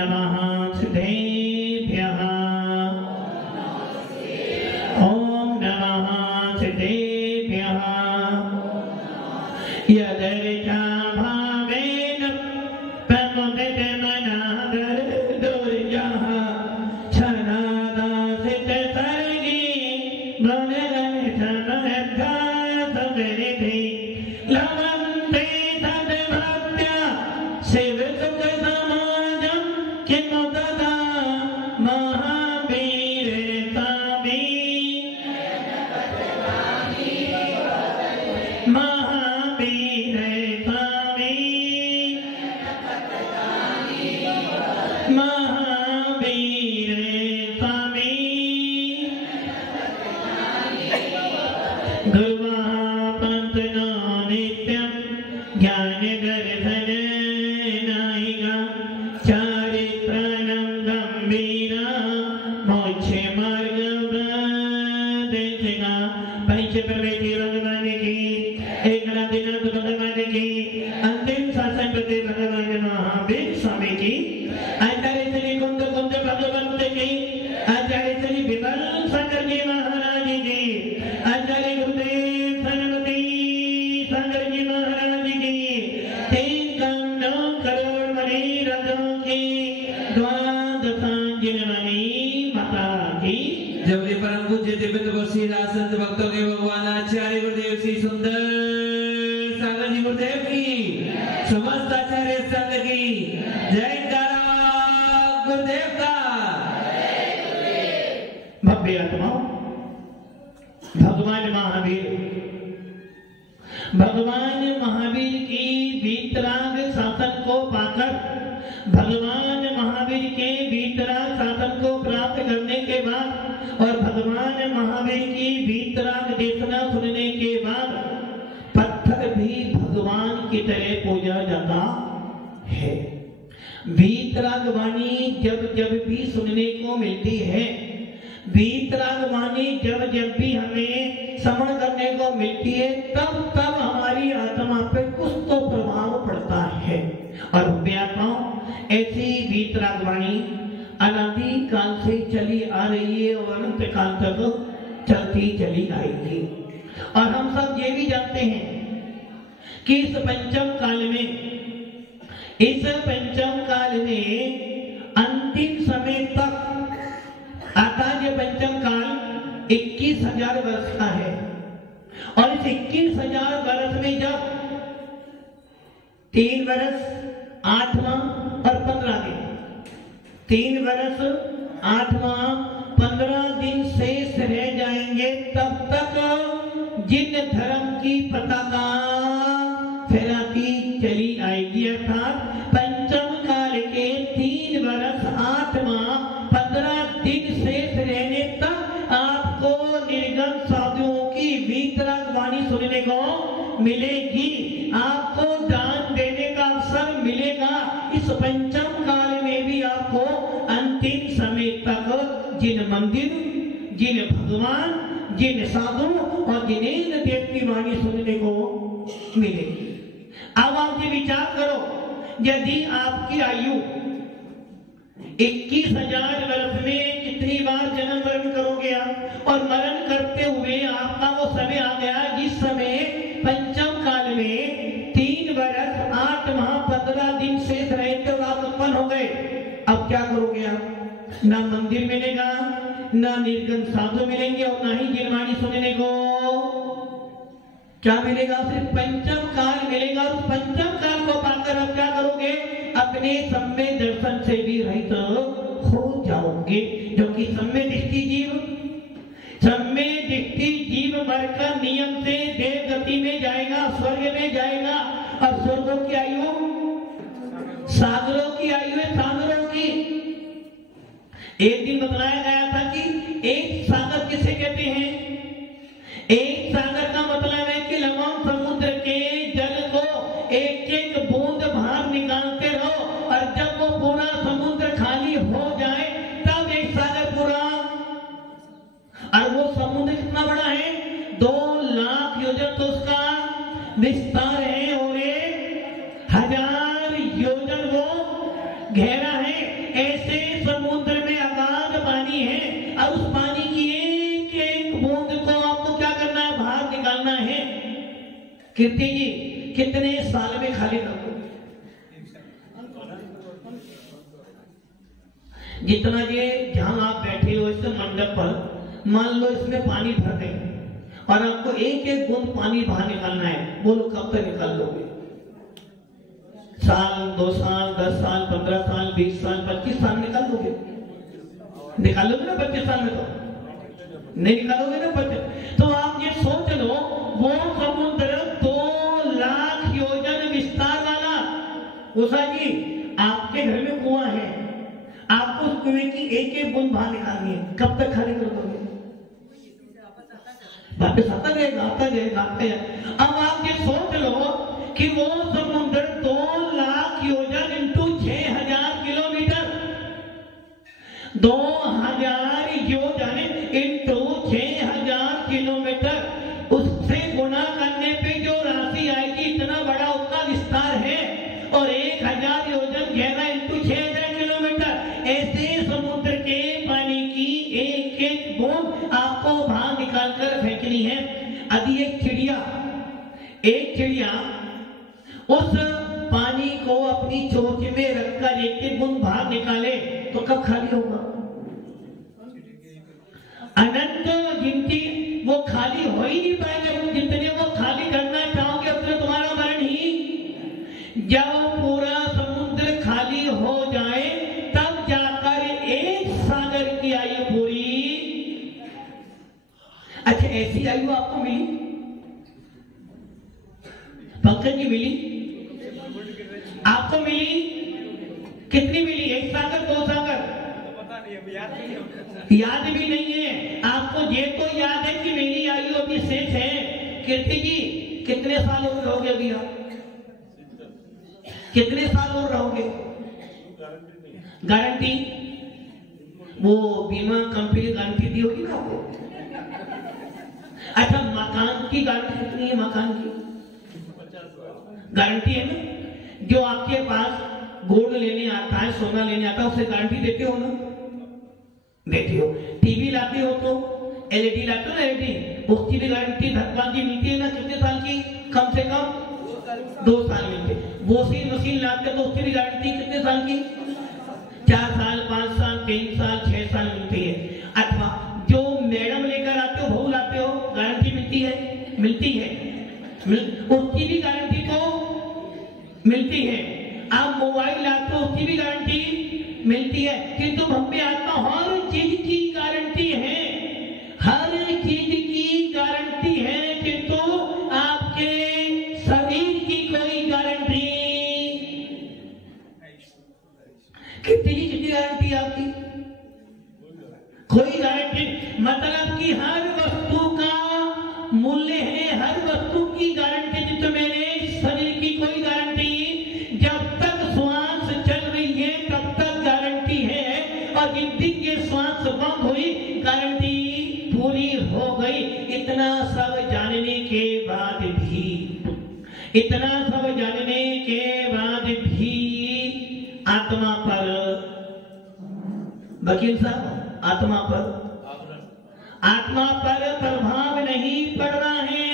नमः सिद्धेभ्यः ओम नमः सिद्धेभ्यः यदर्चा भावेन प्रमुदितमनादर दुर्जः छनादासित सर्गी गुणगणितमयद्धा सुगरिधि लवन्ते तद्भक्त्या शिवसुख समाजं किमु तदा महावीरतामि महावीरतामि महावीरतामि गुरुवापन्तनो नित्यं ज्ञानगर्भन नायिका चारित्राणं गम्भीरा मोक्षे मार्गप्रदर्शिका पंचप्रवेदी भगवान की एकनाथनाथ भगवान की अंतिम शासन प्रति भगवान महावीर स्वामी की आचार्य श्री कुंद कुंद भगवंत की आचार्य श्री विमल शंकर जी महाराज की आचार्य गुरुदेव सरस्वती शंकर जी महाराज की 3 करोड़ मणि रथों की द्वादशांजलि माता की जब ये परम पूज्य दिव्य तपस्वी संत भक्तों के भगवान आचार्य गुरुदेव श्री सुंदर सागर जी गुरुदेव की समस्त आचार्य संघ की जयकारा गुरुदेव का। भव्य आत्माओं भगवान महावीर की वीतराग शासन को पाकर भगवान महावीर के वीतराग शासन को प्राप्त करने के बाद और भगवान महावीर की वीतराग देशना सुनने के बाद पत्थर भी भगवान की तरह पूजा जाता है। वीतराग वाणी जब जब भी सुनने को मिलती है, वीतराग वाणी जब जब भी हमें श्रवण करने को मिलती है, तब तब हमारी आत्मा पे कुछ तो प्रभाव पड़ता है। और व्यापार ऐसी वीतराग वाणी अनादि काल से चली आ रही है और अनंत काल तक चलती चली आएगी। और हम सब ये भी जानते हैं कि इस पंचम काल में अंतिम समय तक अर्थात ये पंचम काल 21,000 वर्ष का है। और इस 21,000 वर्ष में जब 3 वर्ष 8 माह और 15 दिन 3 वर्ष 8 माह 15 दिन शेष रह जाएंगे, तब तक जिन धर्म की पताका फैलाती चली आएगी। अर्थात पंचम काल के 3 वर्ष 8 माह 15 दिन शेष रहने तक आपको निर्गुण साधुओं की वीतराग वाणी सुनने को मिलेगी, आपको दान देने का अवसर मिलेगा। इस पंचम काल में भी आपको अंतिम समय तक जिन मंदिर, जिन भगवान, जिन साधु और जिनेन्द्र देव की वाणी सुनने को मिलेगी। अब आप ये विचार करो, यदि आपकी आयु 21,000 वर्ष में कितनी बार जन्म मरण करोगे आप, और मरण करते हुए आपका वो समय आ गया जिस समय पंचम काल में 3 वर्ष 8 माह 15 दिन शेष रहे थे और आप उत्पन्न हो गए। अब क्या करोगे आप? ना मंदिर मिलेगा, ना निर्गुण साधु मिलेंगे और ना ही जिनवाणी सुनने को क्या मिलेगा? सिर्फ पंचम काल मिलेगा। और पंचम काल को पाकर आप क्या करोगे? अपने सम्य दर्शन से भी रहित हो जाओगे। जो कि सम्य दृष्टि जीव मरकर नियम से देव गति में जाएगा, स्वर्ग में जाएगा। और स्वर्गों की आयु सागरों की आयु है, सागरों की। एक दिन बताया गया था कि एक सागर किसे कहते हैं? एक सागर का मतलब है कि लंबा समुद्र के जल को एक एक बूंद बाहर निकालते रहो, और जब वो पूरा समुद्र खाली हो जाए तब एक सागर पूरा। और वो समुद्र कितना बड़ा है? 2 लाख योजन तो उसका विस्तार है और 1,000 योजन वो गहरा है। कीर्ति जी कितने साल में खाली रखो? जितना ये जहां आप बैठे हो इस मंडप पर, मान लो इसमें पानी भर दें और आपको एक एक बूंद पानी बाहर निकालना है, बोलो कब तक निकाल लोगे? साल, 2 साल, 10 साल, 15 साल, 20 साल, 25 साल निकाल लोगे? निकालोगे ना 25 साल में? तो नहीं निकालोगे ना 25। तो आप ये सोच लो, वो समुद्र 2 लाख योजन विस्तार वाला। उषा जी आपके घर में कुआं है, आपको उस कुएं की एक एक बूंद बाहर निकालनी है, कब तक खाली कर दोगे? वापस आता जाएगा, आता जाएगा, आता जाएगा। अब आप ये सोच लो कि वो समुद्र 2 लाख योजन इंटू 6000 किलोमीटर, 2000 योजन इंटू 6000 किलोमीटर, उससे गुना करने पे जो राशि आएगी इतना बड़ा उसका विस्तार है। और 1000 योजन गहरा इंटू 6000 किलोमीटर, ऐसे समुद्र के पानी की एक एक बूंद आपको बाहर निकाल कर फेंकनी है। यदि एक चिड़िया उस पानी को अपनी चोंच में रखकर एक एक बूंद बाहर निकाले तो कब खाली होगा? अनंत गिनती वो खाली हो ही नहीं पाएगा। जितने वो खाली करना चाहोगे उतने तुम्हारा मरण ही। जब पूरा समुद्र खाली हो जाए तब जाकर एक सागर की आयु पूरी। अच्छा ऐसी आयु आपको मिली? पंकज जी मिली? आपको मिली? कितनी मिली? 1 सागर, 2 सागर? याद भी नहीं है आपको। ये तो याद है कि मेरी आयु अभी शेष है। कीर्ति जी कितने साल और रहोगे अभी आप? कितने साल और रहोगे? गारंटी? वो बीमा कंपनी गारंटी दी होगी ना आपको? अच्छा मकान की गारंटी कितनी है? मकान की गारंटी है ना? जो आपके पास गोल्ड लेने आता है, सोना लेने आता है, उससे गारंटी देते हो ना? देते हो। टीवी लाते हो तो एलईडी लाते हो ना, एलईडी, उसकी भी गारंटी धक्का की मिलती है ना? कितने साल की? कम से कम 2 साल मिलती है। वॉशिंग मशीन लाते हो तो उसकी भी गारंटी कितने साल की? 4 साल, 5 साल, 3 साल, 6 साल मिलती है। अथवा जो मैडम लेकर आते हो, बहू लाते हो, गारंटी मिलती है? मिलती है। उसकी भी गारंटी तो मिलती है। आप मोबाइल लाते हो उसकी भी गारंटी मिलती है। किंतु भव्य आत्मा हर चीज की गारंटी है, हर चीज की गारंटी है, किंतु आपके शरीर की कोई गारंटी। कितनी गारंटी है आपकी? कोई गारंटी। मतलब कि हर वस्तु का मूल्य है, हर वस्तु की गारंटी। तो मेरे शरीर की कोई गारंटी, जब तक श्वास चल रही है तब तक गारंटी है, और जिस दिन ये श्वास बंद हुई गारंटी पूरी हो गई। इतना सब जानने के बाद भी, इतना सब जानने के बाद भी आत्मा पर, वकील साहब, आत्मा पर प्रभाव नहीं पड़ रहा है।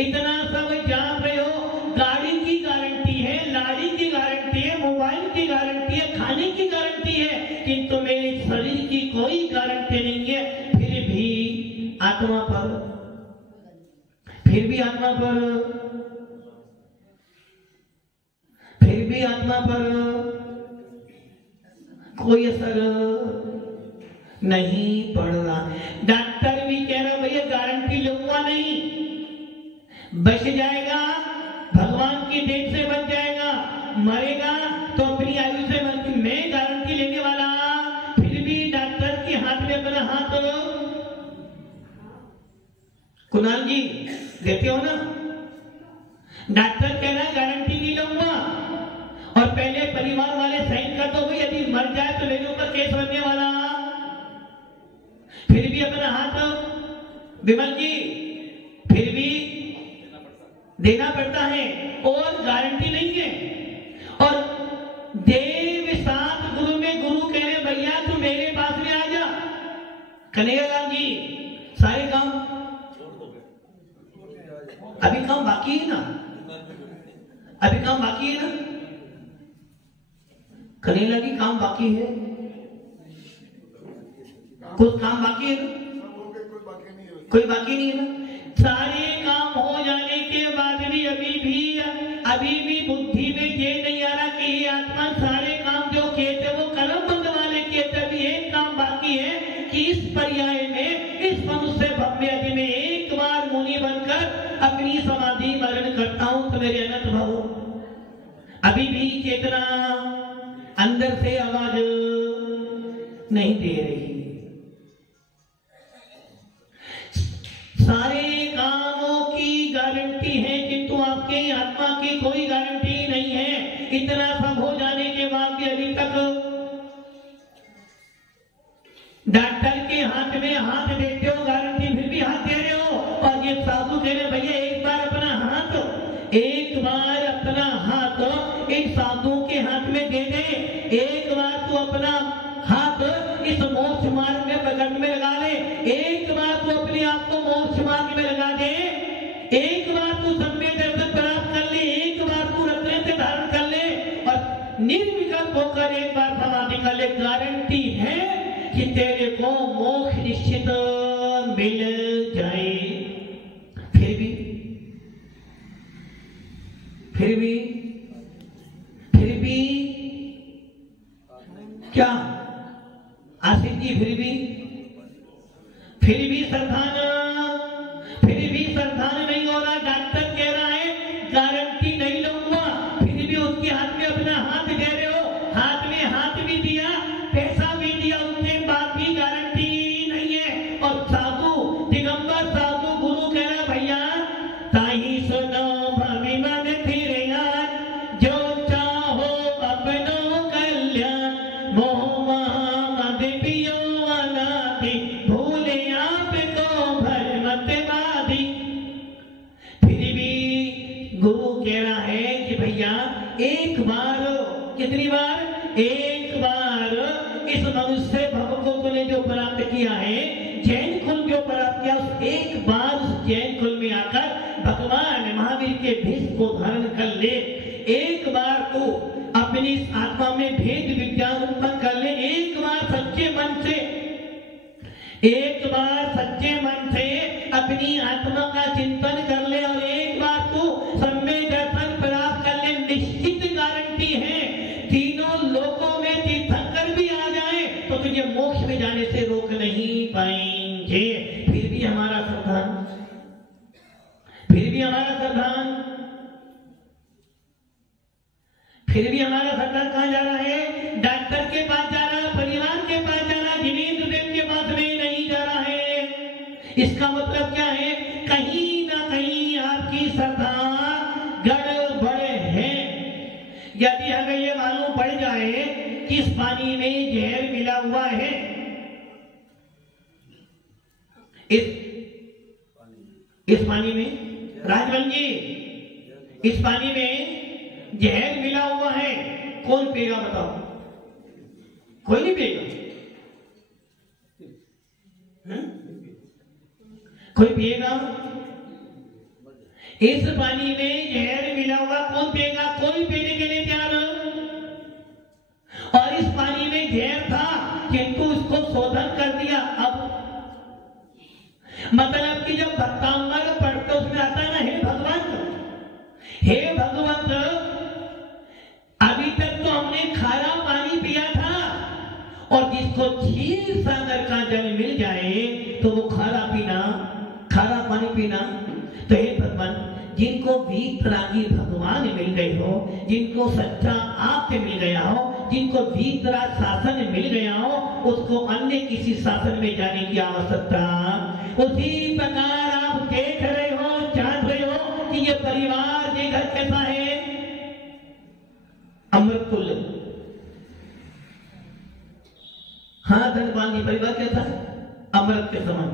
इतना सब जान रहे हो। गाड़ी की गारंटी है, लाड़ी की गारंटी है, मोबाइल की गारंटी है, खाने की गारंटी है, किंतु मेरे शरीर की कोई गारंटी नहीं है। फिर भी आत्मा पर कोई असर नहीं पड़ रहा। डॉक्टर भी कह रहा भैया गारंटी लूंगा नहीं, बच जाएगा, भगवान की देन से बच जाएगा, मरेगा तो अपनी आयु से मरती। मैं गारंटी लेने वाला, फिर भी डॉक्टर के हाथ में अपना हाथ। कुणाल जी देते हो ना? डॉक्टर कह रहा है गारंटी नहीं लूंगा, और पहले परिवार वाले साइन कर दो, यदि मर जाए तो मेरे ऊपर केस बनने वाला, फिर भी अपना हाथ। विमल जी फिर भी देना पड़ता है, और गारंटी नहीं है। और देव साथ गुरु में गुरु कह रहे भैया तू मेरे पास में आ जा। कन्हैयालाल जी सारे काम, अभी काम बाकी है ना? अभी काम बाकी है ना, करने लगी काम बाकी है, कुछ काम बाकी है ना, कोई बाकी नहीं है ना। सारे काम हो जाने के बाद भी अभी भी बुद्धि में ये नहीं आ रहा कि ये आत्मा सारे काम जो किए थे वो कर्म बंद वाले किए थे। अभी एक काम बाकी है कि इस पर्याय में, इस मनुष्य भव्य आदि में एक बार मुनि बनकर अपनी समाधि मरण करता हूं। तो मेरे अनंत भाव, अभी भी चेतना अंदर से आवाज नहीं दे रही। सारे कामों की गारंटी है किंतु आपके आत्मा की कोई गारंटी नहीं है। इतना सब हो जाने के बाद भी अभी तक डॉक्टर के हाथ में हाथ देते हो, गारंटी फिर भी हाथ दे रहे हो। और ये साधु कह रहे भैया एक बार अपना हाथ, एक बार अपना हाथ एक साधु के हाथ में दे दे, एक बार तू अपना हाथ इस मोक्ष मार्ग में पकड़ में लगा ले, एक बार तू अपने आप को मोक्ष मार्ग में लगा दे, एक बार तू सम्य दर्शन प्राप्त कर ले, एक बार तू रत्न से धारण कर ले और निर्विकल्प होकर एक बार समाधि कर ले। गारंटी है कि तेरे को मोक्ष निश्चित मिल जाए। फिर भी क्या आशिक जी, फिर भी सरधान नहीं हो रहा। डॉक्टर कह रहा है गारंटी नहीं लूंगा, फिर भी उसके हाथ में अपना हाथ दे रहे हो, हाथ में हाथ भी दिया, पैसा भी दिया, उसके बाद भी गारंटी नहीं है। और साधु, दिगंबर साधु गुरु कह रहा भैया ताही सुनो भाभी मन फिर यार, जो चाहो अपनो कल्याण, मोह मद पियो अनादि, भूले आप को भरमत बाधी। फिर भी गुरु कह रहा है कि भैया एक बार, कितनी बार? एक बार इस मनुष्य भव को तूने जो प्राप्त किया है, जैन कुल जो प्राप्त किया, उस एक बार उस जैन कुल में आकर भगवान महावीर के भेष को धारण कर ले। एक बार तू अपनी आत्मा में भेद विज्ञान उत्पन्न कर ले, एक बार सच्चे मन से, एक बार सच्चे मन से अपनी आत्मा का चिंतन कर ले और एक बार तू सम्य दर्शन प्राप्त कर ले। निश्चित गारंटी है, तीनों लोकों में तीर्थंकर भी आ जाए तो तुझे मोक्ष में जाने से रोक नहीं पाएंगे। फिर भी हमारा सावधान, फिर भी हमारा सावधान कहां जा रहा है? डॉक्टर के पास जा रहा है, परिवार के पास जा रहा है, जिनेंद्र देव के पास में नहीं जा रहा है। इसका मतलब क्या है? कहीं ना कहीं आपकी श्रद्धा गड़बड़ है। यदि हमें ये मालूम पड़ जाए कि इस पानी में जहर मिला हुआ है, इस पानी में, राजवन जी, इस पानी में जहर मिला हुआ है, कौन पिएगा बताओ? कोई नहीं पिएगा। कोई पिएगा? इस पानी में जहर मिला हुआ कौन पिएगा? कोई पीने के लिए तैयार। और इस पानी में जहर था किंतु उसको शोधन कर दिया। अब मतलब कि जब भक्तांबर पढ़ते उसमें आता है ना, हे भगवंत, अभी तक तो हमने खारा पानी पिया था और जिसको क्षीर सागर का जल मिल जाए तो वो खारा पानी पीना। तो हे भगवान, जिनको वीतरागी भगवान मिल गए हो, जिनको सच्चा आप मिल गया हो, जिनको वीतराग शासन मिल गया हो, उसको अन्य किसी शासन में जाने की आवश्यकता। उसी प्रकार आप देख रहे हो, जान रहे हो कि ये परिवार, ये घर कैसा है? अमृत तुल्य। हाँ धनपाल जी, परिवार कैसा है? अमृत के समान।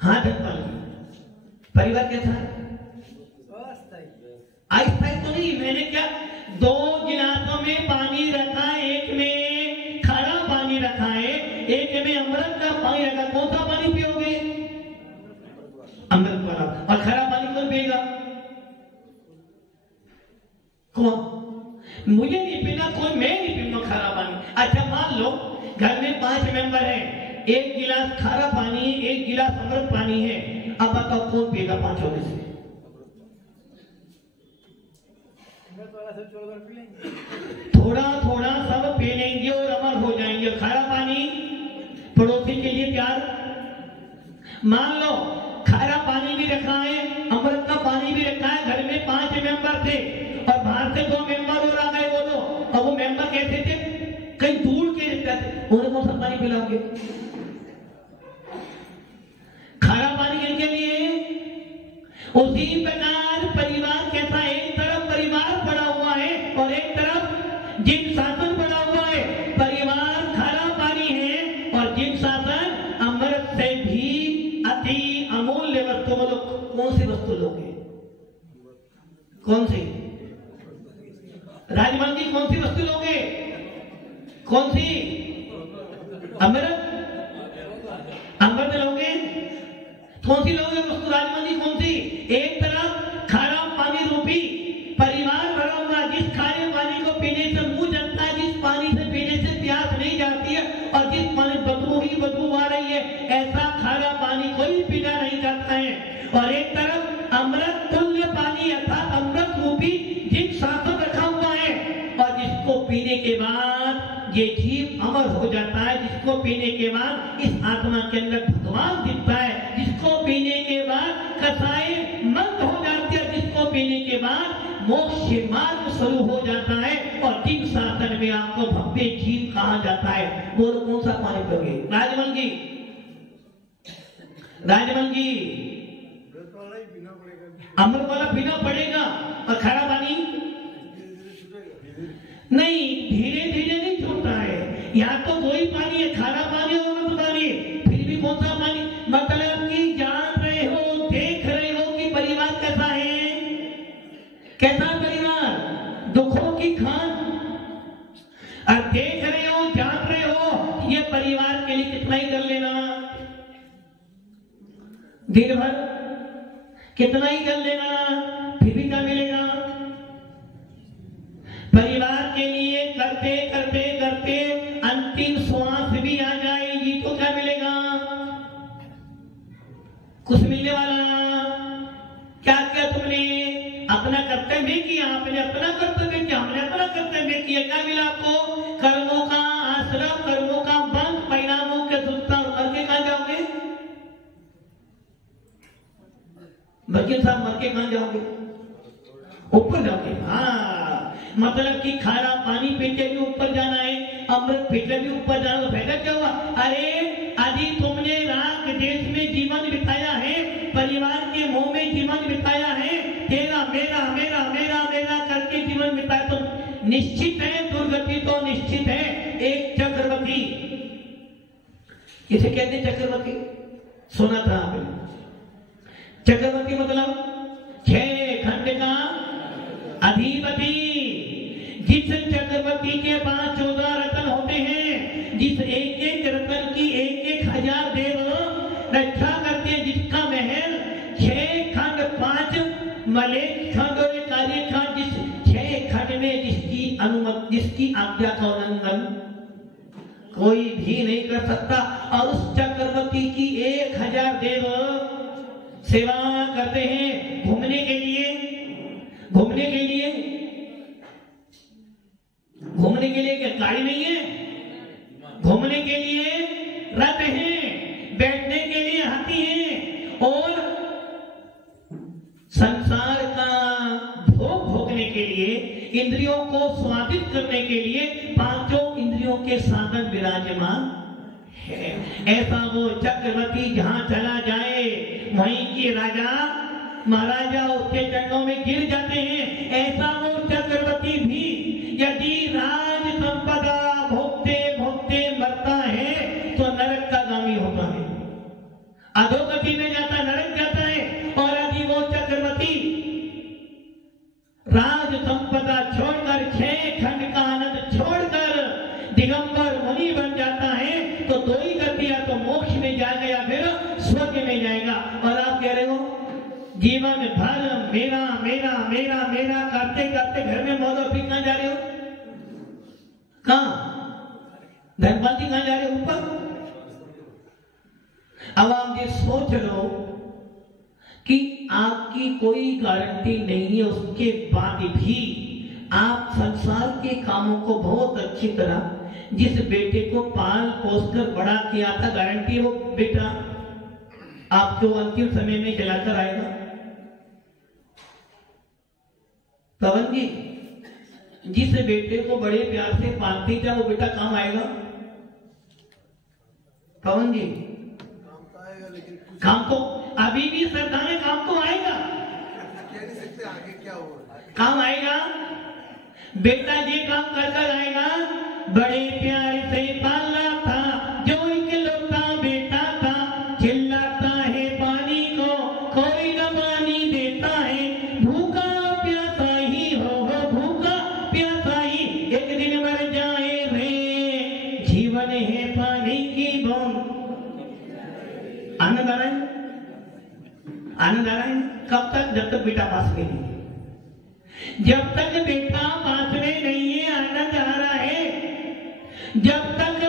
हाँ धनपाल जी, परिवार कैसा है? अस्थायी तो नहीं। मैंने क्या, 2 गिलासों में पानी रखा, एक में खारा पानी रखा है, एक में अमृत का पानी रखा। कौन सा पानी पियोगे? अमृत वाला। और खारा पानी कौन पिएगा? कौन? मुझे नहीं पीना, कोई मैं नहीं पीऊंगा खारा पानी। अच्छा मान लो घर में 5 मेंबर हैं, 1 गिलास खारा पानी है, 1 गिलास अमृत पानी है, अब बताओ कौन पिएगा 5 में से? थोड़ा थोड़ा सब पी लेंगे और अमर हो जाएंगे। खारा पानी पड़ोसी के लिए प्यार। मान लो खारा पानी भी रखा है, अमृत का पानी भी रखा है, घर में 5 मेंबर थे और बाहर से 2 मेंबर और आ गए बोलो, और वो मेंबर कैसे थे? कहीं दूर के रहते थे, उन्हें कौन सा पानी पिलाओगे? खारा पानी किनके लिए? उसी प्रकार परिवार कैसा, एक तरफ परिवार पड़ा हुआ है और एक तरफ जिन शासन पड़ा हुआ है। परिवार खारा पानी है और जिन शासन अमृत से भी अति अमूल्य वस्तु। बोलो कौन सी वस्तु लोगे? कौन सी? राजमान जी कौन सी वस्तु लोगे? कौन सी? अमृत? अमृत लोगे? कौन सी लोगे वस्तु राजमान जी? कौन सी? एक तरफ खारा पानी रूपी परिवार भरा हुआ, जिस खारे पानी को पीने से मुंह जलता है, जिस पानी से पीने से प्यास नहीं जाती है और जिस पानी बदबू ही बदबू आ रही है, ऐसा खारा पानी कोई पीना नहीं चाहता है। और एक तरफ अमृत तुल्य पानी अर्थात अमृत रूपी जिन शासन रखा हुआ है और जिसको पीने के बाद ये जीव अमर हो जाता है, जिसको पीने के बाद इस आत्मा के अंदर भगवान दिखता है, जिसको पीने के बाद कसाई मंद हो जाती है, जिसको पीने के बाद मोक्ष मार्ग शुरू हो जाता है और जिन शासन में आपको भव्य जीव कहा जाता है। वो कौन सा पानी पियोगे? राजमल जी, राजमल जी, अमृत वाला पीना पड़ेगा और खारा पानी नहीं, धीरे धीरे नहीं छूटता है। यहाँ तो दो ही पानी है, खारा पानी और अमृत पानी, फिर भी कौन सा पानी? मतलब कि जान रहे हो, देख रहे हो कि परिवार कैसा है, कैसा परिवार, दुखों की खान, और देख रहे हो, जान रहे हो ये परिवार के लिए कितना ही कर लेना, दिन भर कितना ही कर लेना, फिर भी क्या मिलेगा? परिवार के लिए करते करते करते अंतिम श्वास भी आ जाएगी तो क्या मिलेगा? कुछ मिलने वाला? क्या किया तुमने? अपना कर्तव्य किया, आपने अपना कर्तव्य किया, हमने अपना कर्तव्य किया, क्या मिला आपको? कर्मों का आश्रम, कर्मों का बंध, परिणामों के सुनता और मर के कहां जाओगे? वकील साहब मर के कहां जाओगे? ऊपर जाओगे। हाँ, मतलब कि खारा पानी पीते भी ऊपर जाना है, अमृत पीते भी ऊपर जाना, तो फायदा क्या हुआ? अरे यदि तुमने राग देश में जीवन बिताया है, परिवार के मुंह में जीवन बिताया है, तेरा मेरा मेरा मेरा मेरा करके जीवन बिताया, तो निश्चित है दुर्गति, तो निश्चित है। एक चक्रवर्ती, इसे कहते चक्रवर्ती, सुना था आपने? चक्रवर्ती मतलब 6 खंड का अधिपति। जिस चक्रवर्ती के पास 14 रत्न होते हैं, जिस एक एक रत्न की 1,000 देव रक्षा करते हैं, जिसका महल 6 खंड 5 मलेच्छ खंड और कार्य खंड, जिस 6 खंड में जिसकी अनुमति, जिसकी आज्ञा का उल्लंघन कोई भी नहीं कर सकता, और उस चक्रवर्ती की 1,000 देव सेवा करते हैं। घूमने के लिए, घूमने के लिए, घूमने के लिए क्या गाड़ी नहीं है? घूमने के लिए रथ है, बैठने के लिए हाथी है, और संसार का भोग भोगने के लिए, इंद्रियों को स्वादिष्ट करने के लिए 5 इंद्रियों के साधन विराजमान है। ऐसा वो चक्रवर्ती जहां चला जाए वहीं के राजा महाराजा उसके चरणों में गिर जाते हैं। ऐसा वो चक्रवर्ती भी यदि राज संपदा भोगते भोगते मरता है तो नरक का गामी होता है, अधोगति में जाता, नरक जाता है। और यदि वो चक्रवर्ती राज संपदा छोड़कर 6 खंड का आनंद छोड़कर दिगंबर मुनि बन जाता है तो 2 ही गति, या तो मोक्ष में जाएगा या फिर स्वर्ग में जाएगा। और आप कह रहे हो जीवन भर मेरा मेरा मेरा मेरा करते करते करते घर में मौज और फिर कहां जा रहे हो? कहां? धनपाल जी कहां जा रहे हो? ऊपर। अब आप ये सोच लो कि आपकी कोई गारंटी नहीं है, उसके बाद भी आप संसार के कामों को बहुत अच्छी तरह, जिस बेटे को पाल पोस कर बड़ा किया था, गारंटी वो बेटा आपको अंतिम समय में जलाकर आएगा। पवन जी, जिस बेटे को बड़े प्यार से पालते थे वो बेटा काम आएगा? पवन जी, काम तो अभी भी श्रद्धा में काम तो आएगा, कह नहीं सकते आगे क्या होगा। काम आएगा। बेटा ये काम कर कर आएगा, बड़े प्यार से पाला था, जो इकलौता बेटा था, चिल्लाता है पानी को, कोई न पानी देता है, भूखा प्यासा ही हो भूखा प्यासा ही एक दिन मर जाए रे, जीवन है पानी की बूंद। आनंद आ रहा है? आनंद आ रहा है? कब तक? जब तक बेटा पास में नहीं है। जब तक बेटा पास में नहीं है आनंद आ रहा है, जब तक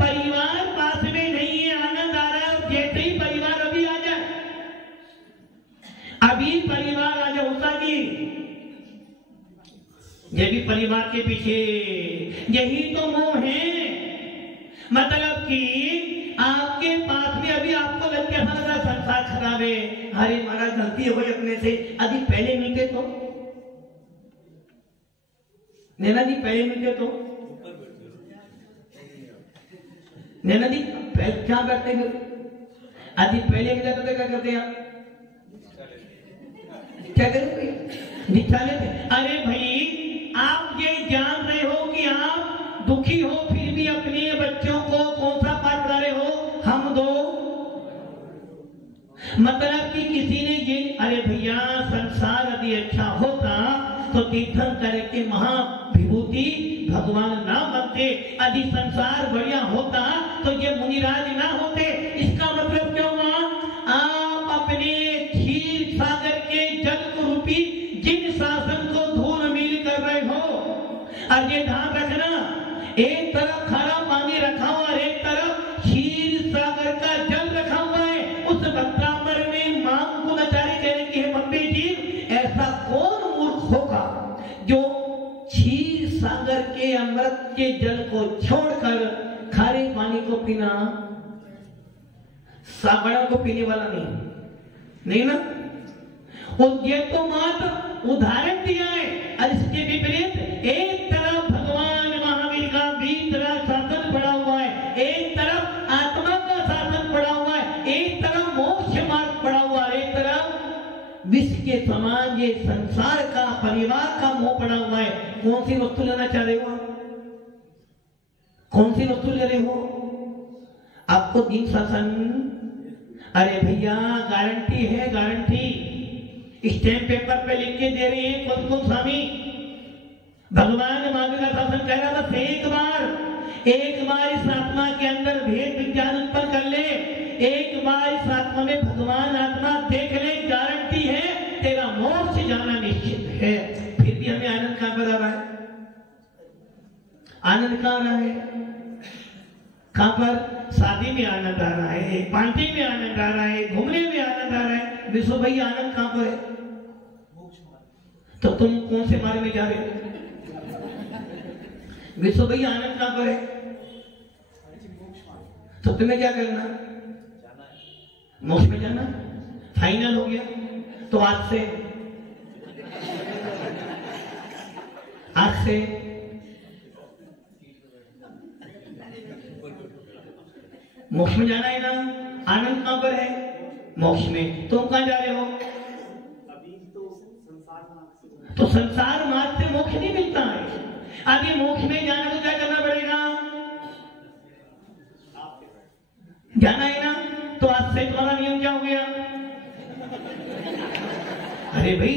परिवार पास में नहीं है आनंद आ रहा है। और जैसे ही परिवार अभी आ जाए, अभी परिवार आ जाए, उषा जी, ये भी परिवार के पीछे यही तो मोह है। मतलब कि आपके पास में अभी आपको लग गया था संसार खराब है, अरे महाराज गलती हो गई अपने से, अभी पहले मिलते तो नैना जी, पहले मिलते तो नैना जी क्या करते हैं? अभी पहले मिला तो क्या करते हैं आप? क्या करते? दिखा लेते। अरे भाई, आप ये जान रहे हो कि आप दुखी हो, फिर भी अपने बच्चों को कौन सा पाठ गा रहे हो? हम दो। मतलब कि किसी ने ये, अरे भैया संसार यदि अच्छा होता तो तीर्थंकर के महाविभूति भगवान ना बनते, यदि संसार बढ़िया होता तो ये मुनिराज ना होते। इसका मतलब क्या हुआ? आप अपने क्षीर सागर के जल रूपी जिन शासन को धूल मील कर रहे हो। और ये ध्यान रखना, एक तरफ खारा पानी रखा हुआ और एक तरफ क्षीर सागर का जल रखा हुआ है। उस भक्तांबर में मांग को नचारी कहने की है, मम्मी जी ऐसा कौन मूर्ख होगा जो क्षीर सागर के अमृत के जल को छोड़कर खारे पानी को पीना, साबड़ा को पीने वाला नहीं ना। और ये तो मात्र उदाहरण दिया है। और इसके विपरीत एक तरफ भगवान महावीर का 20 शासन पड़ा हुआ है, एक तरफ आत्मा का शासन पड़ा हुआ है, एक तरफ मोक्ष मार्ग पड़ा हुआ है, एक तरफ विश्व के समान ये संसार का, परिवार का मोह पड़ा हुआ है। कौन सी वस्तु लेना चाह रहे हो? कौन सी वस्तु ले रहे हो? आपको दीन शासन, अरे भैया गारंटी है, गारंटी स्टैंप पेपर पे लिख के दे रहे हैं कुल स्वामी। भगवान महावीर का शासन कह रहा था, एक बार इस आत्मा के अंदर भेद विज्ञान उत्पन्न कर ले, एक बार इस आत्मा में भगवान आत्मा देख ले, गारंटी है तेरा मोक्ष जाना निश्चित है। फिर भी हमें आनंद कहां पर आ रहा है? आनंद कहां आ रहा है? कहां पर? शादी में आनंद आ रहा है, पार्टी में आनंद आ रहा है, घूमने में आनंद आ रहा है। विश्व भाई आनंद कहां पर है? तो तुम कौन से मार्ग में जा रहे हो? विश्व भाई आनंद कहां पर है? तो तुम्हें क्या करना? मोक्ष में जाना। फाइनल हो गया। तो आज से मोक्ष में जाना है ना। आनंद कहां पर है? मोक्ष में। तुम कहां जा रहे हो? तो संसार मार्ग से मोक्ष नहीं मिलता है। अभी मोक्ष में जाना तो क्या करना पड़ेगा? जाना है ना। तो आज से तुम्हारा नियम क्या हो गया? अरे भाई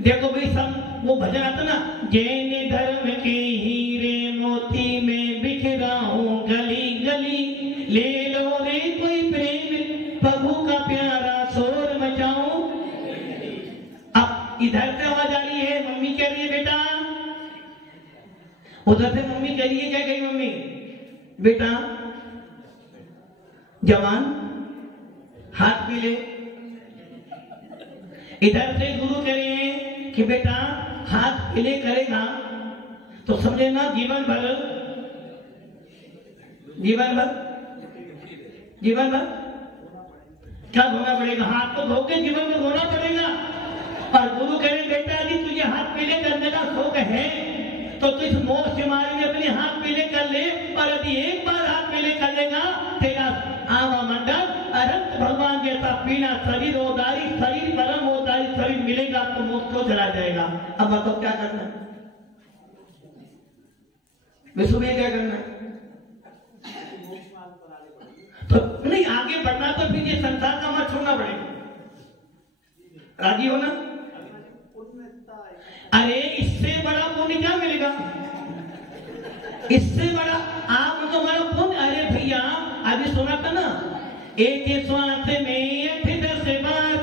देखो भाई, सब वो भजन आता ना, जैन धर्म के हीरे मोती में बिखरा हूं गली गली, ले लो रे कोई प्रेम प्रभु का प्यारा शोर मचाऊं। अब इधर से आवाज आ रही है, मम्मी कह रही है उधर से मम्मी कह रही है, क्या कही मम्मी? बेटा जवान हाथ पीले। इधर से गुरु कह रहे हैं कि बेटा हाथ पीले करेगा तो समझे ना जीवन भर क्या धोना पड़ेगा? हाथ तो धो के जीवन में धोना पड़ेगा। और गुरु कह रहे बेटा यदि तुझे हाथ पीले करने का शौक है तो तू इस मोक्ष मार्ग में अपने हाथ पीले कर ले। और यदि एक बार हाथ पीले कर लेगा तेरा आवा मंडल अनंत भगवान जैसा पीला शरीर ओदारी शरीर परम ओदारी शरीर मिलेगा तो मोक्ष को चला जाएगा। अब बताओ क्या करना है? विश्व में क्या करना है? तो नहीं आगे बढ़ना तो फिर ये संसार का मत छोड़ना पड़ेगा। राजी हो ना? अरे इससे बड़ा पुण्य क्या मिलेगा? इससे बड़ा आप तुम्हारा पुण्य। अरे भैया अभी सुना था ना, एक श्वास में 8-10 बार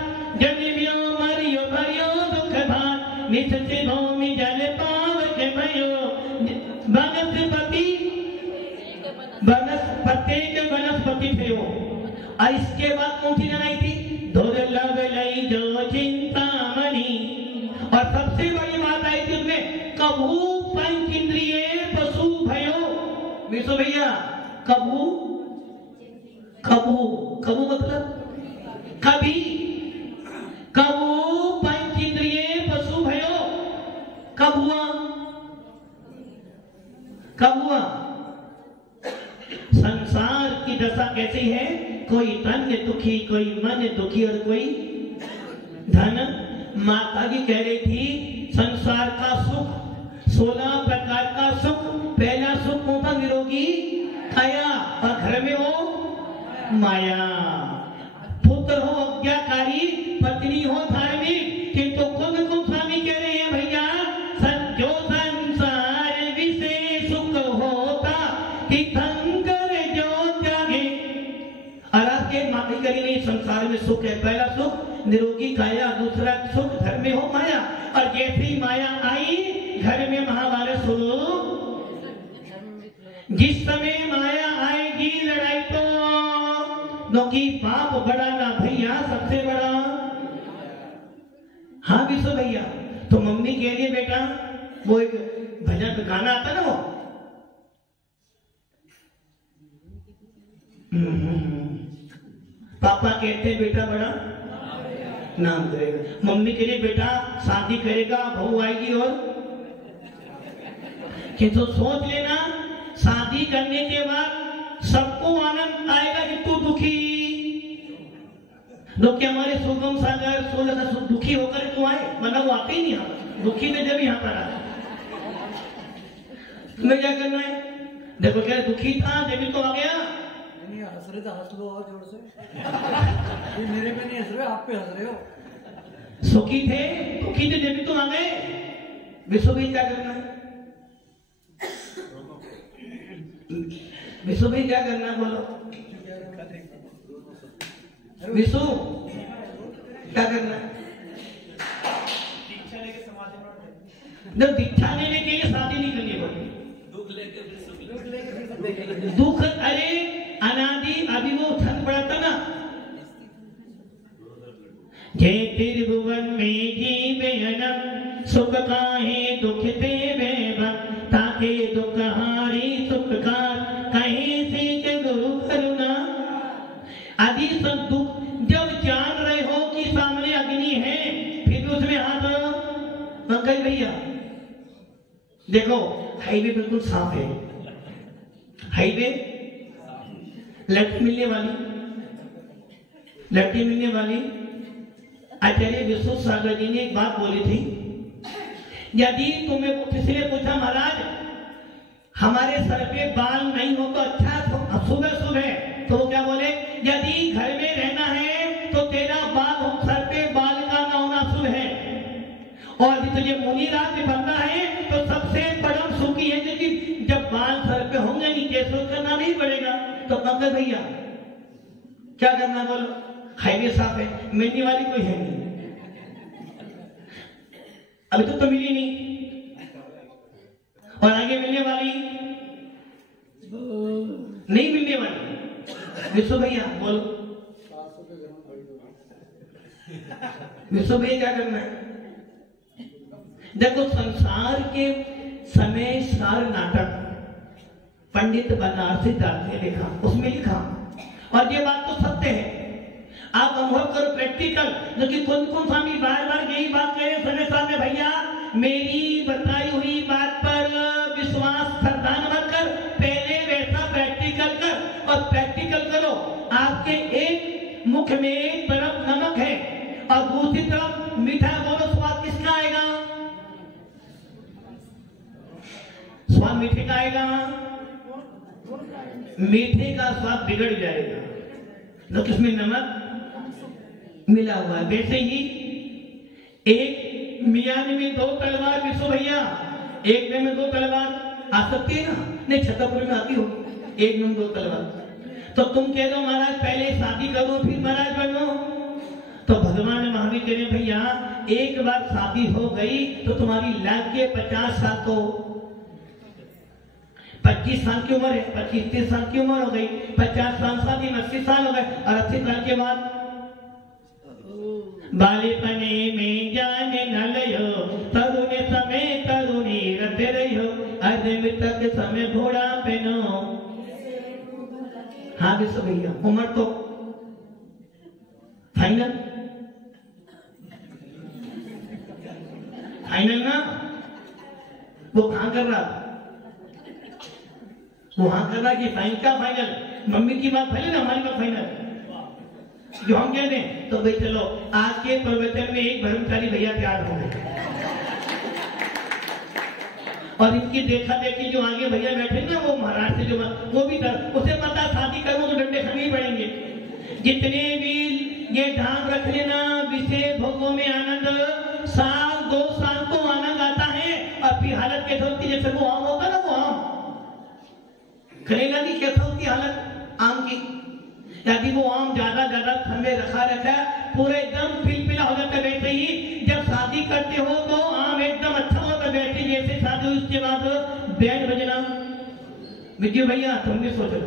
जन्मियो मरियो भरियो दुख भार निश्चय भूमि जल पाव के भयो वनस्पति थे वो। और इसके बाद कौन सी जनाई थी? दुर्लभ लई जो चिंतामणि। और सबसे बड़ी बात आई थी उसमें कभू पंच इंद्रिय पशु भयो। विश्व भैया कभू मतलब कभी, कभू पंच इंद्रिय पशु भयो। कब हुआ? संसार की दशा कैसी है? कोई तन दुखी, कोई मन दुखी और कोई धन। माता जी कह रही थी संसार का सुख 16 प्रकार का सुख। पहला सुख कौन था? निरोगी काया। और घर में हो माया। पुत्र हो आज्ञाकारी, पत्नी हो धार्मिक। किंतु खुद को स्वामी कह रहे हैं भैया जो संसार विषय सुख होता तीर्थंकर जो त्यागे। और आपके माफी करी नहीं, संसार में सुख है। पहला सुख निरोगी काया, दूसरा सुख घर में हो माया। और जैसी माया आई घर में महाभारत शुरू। जिस समय माया आएगी लड़ाई तो क्योंकि पाप बड़ा ना भैया सबसे बड़ा। हाँ विश्व भैया। तो मम्मी कह रही है बेटा वो एक भजन गाना आता ना वो पापा कहते हैं बेटा बड़ा नाम करेगा। मम्मी कह रही बेटा शादी करेगा बहू आएगी। और कि तो सोच लेना शादी करने के बाद सबको आनंद आएगा कि तू दुखी। लोग क्या हमारे सुगम सागर सोलह दुखी होकर तू आए, मतलब वो आते ही नहीं यहाँ दुखी में जब यहाँ पर आए। तुम्हें क्या करना है? देखो क्या दुखी था जब तो आ गया। हंस रहे थे, हंस लो और जोर से। ये मेरे पे नहीं हंस रहे, आप पे हंस रहे हो। सुखी थे दुखी थे जब तो आ गए। विश्व भी क्या करना है? विश्व भी क्या करना है बोलो? विश्व क्या करना है? जब दीक्षा लेने के लिए शादी नहीं करनी पड़ती। दुख अरे अनादि अभी वो ठंड पड़ा था ना। जय त्रिभुवन में जीवे अनंत सुख काहे दुख देवे ताके दुख हारी सुख का कहीं से गुरु करुणा। आदि सब दुख जब जान रहे हो कि सामने अग्नि है फिर उसमें हाथ पंकज भैया देखो हाईवे बिल्कुल साफ है। हाईवे लड़की मिलने वाली आचार्य विश्व सागर जी ने एक बात बोली थी। यदि तुम्हें किसी ने पूछा महाराज हमारे सर पे बाल नहीं हो तो अच्छा तो सुबह तो वो क्या बोले? यदि घर में रहना है तो तेरा बाल सर पे बाल का ना होना शुभ है। और यदि तुझे मुनि राज बनना है तो सबसे परम सुखी है क्योंकि जब बाल सर पे होंगे नहीं केसर करना नहीं पड़ेगा। तो पंकज भैया क्या करना बोलो? हाईवे साफ है, मिलने वाली कोई है नहीं, अभी तो मिली नहीं। और आगे मिलने वाली नहीं मिलने वाली। विश्व भैया बोलो, विश्व भैया क्या करना है? देखो संसार के समय सार नाटक पंडित बनारसी दास ने लिखा, उसमें लिखा और ये बात तो सत्य है। आप अनुभव करो प्रैक्टिकल, जो कि कौन कौन स्वामी बार बार यही बात कहे समय सामने, भैया मेरी बताई हुई बात पर विश्वास श्रद्धा मत कर, पहले वैसा प्रैक्टिकल कर। और प्रैक्टिकल करो, आपके एक मुख में एक तरफ नमक है और दूसरी तरफ मीठा, बोलो स्वाद किसका आएगा? स्वाद मीठे का आएगा, मीठे का स्वाद बिगड़ जाएगा, तो किसमें नमक मिला हुआ है। वैसे ही एक मियान में दो तलवार, विश्व भैया एक में दो तलवार आ सकती है ना? नहीं, छतरपुर में आती होगी एक में दो तलवार। तो तुम कह दो महाराज पहले शादी करो फिर महाराज बनो, तो भगवान महावीर कह रहे भैया एक बार शादी हो गई तो तुम्हारी लाख के 50 साल, तो 25 साल की उम्र है, 25-30 साल की उम्र हो गई, 50 साल शादी में 80 साल हो गए, और 80 साल के बाद बालेपने में जाने न लियो, तरुण समय तरुणी रते रहियो, अर्ध मृतक समय घोड़ा पहनो। हाँ विश्व भैया उम्र तो फाइनल, फाइनल ना? वो कहां कर रहा, वो हाँ कर रहा कि फाइनल का फाइनल, मम्मी की बात फाइनल, हमारी बात फाइनल जो हम कहते हैं। तो भाई चलो आज के प्रवचन में एक ब्रह्मचारी भैया तैयार हो गए और इनकी देखा देखी जो आगे भैया बैठे ना, वो महाराज से जो वो भी उसे पता शादी करूं तो डंडे खाने ही पड़ेंगे। जितने भी ये ध्यान रख लेना, विषय भोगों में आनंद, साल 2 साल तो आनंद आता है और फिर हालत कैसे होती है? जैसे वो आम होता ना, वो आम करेला की कैसे होती हालत आम की? यदि वो आम ज्यादा ठंडे रखा रहता है पूरे एकदम पिलपिला हो जाता है। वैसे ही जब शादी करते हो तो आम एकदम अच्छा होता है, वैसे जैसे शादी हुई उसके बाद बैंड बजना। विजय भैया तुम भी सोच लो,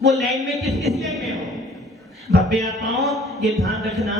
वो लाइन में किस लाइन में हो? भव्य आत्माओं ये ध्यान रखना,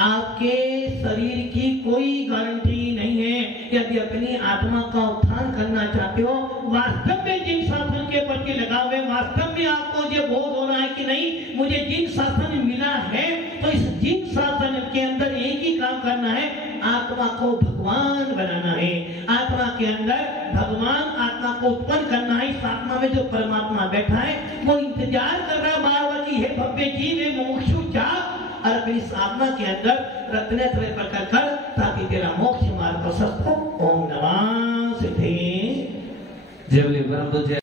आपके शरीर की कोई गारंटी नहीं है। यदि अपनी आत्मा का उत्थान करना चाहते हो, वास्तव में जिन शासन के प्रति लगाव है, वास्तव में आपको ये बोध हो रहा है कि नहीं मुझे जिन शासन मिला है, तो इस जिन शासन के अंदर एक ही काम करना है, आत्मा को भगवान बनाना है। आत्मा के अंदर भगवान आत्मा को उत्पन्न करना है। इस आत्मा में जो परमात्मा बैठा है वो इंतजार कर रहा है बार बार कि हे भव्य जीव, हे मुमुक्षु जाग, और इस आत्मा के अंदर रत्ने त्रय प्रकट कर ताकि तेरा मोक्ष मार्ग प्रशस्त हो। ओम नमः सिद्धे। जय बोले परम पूज्य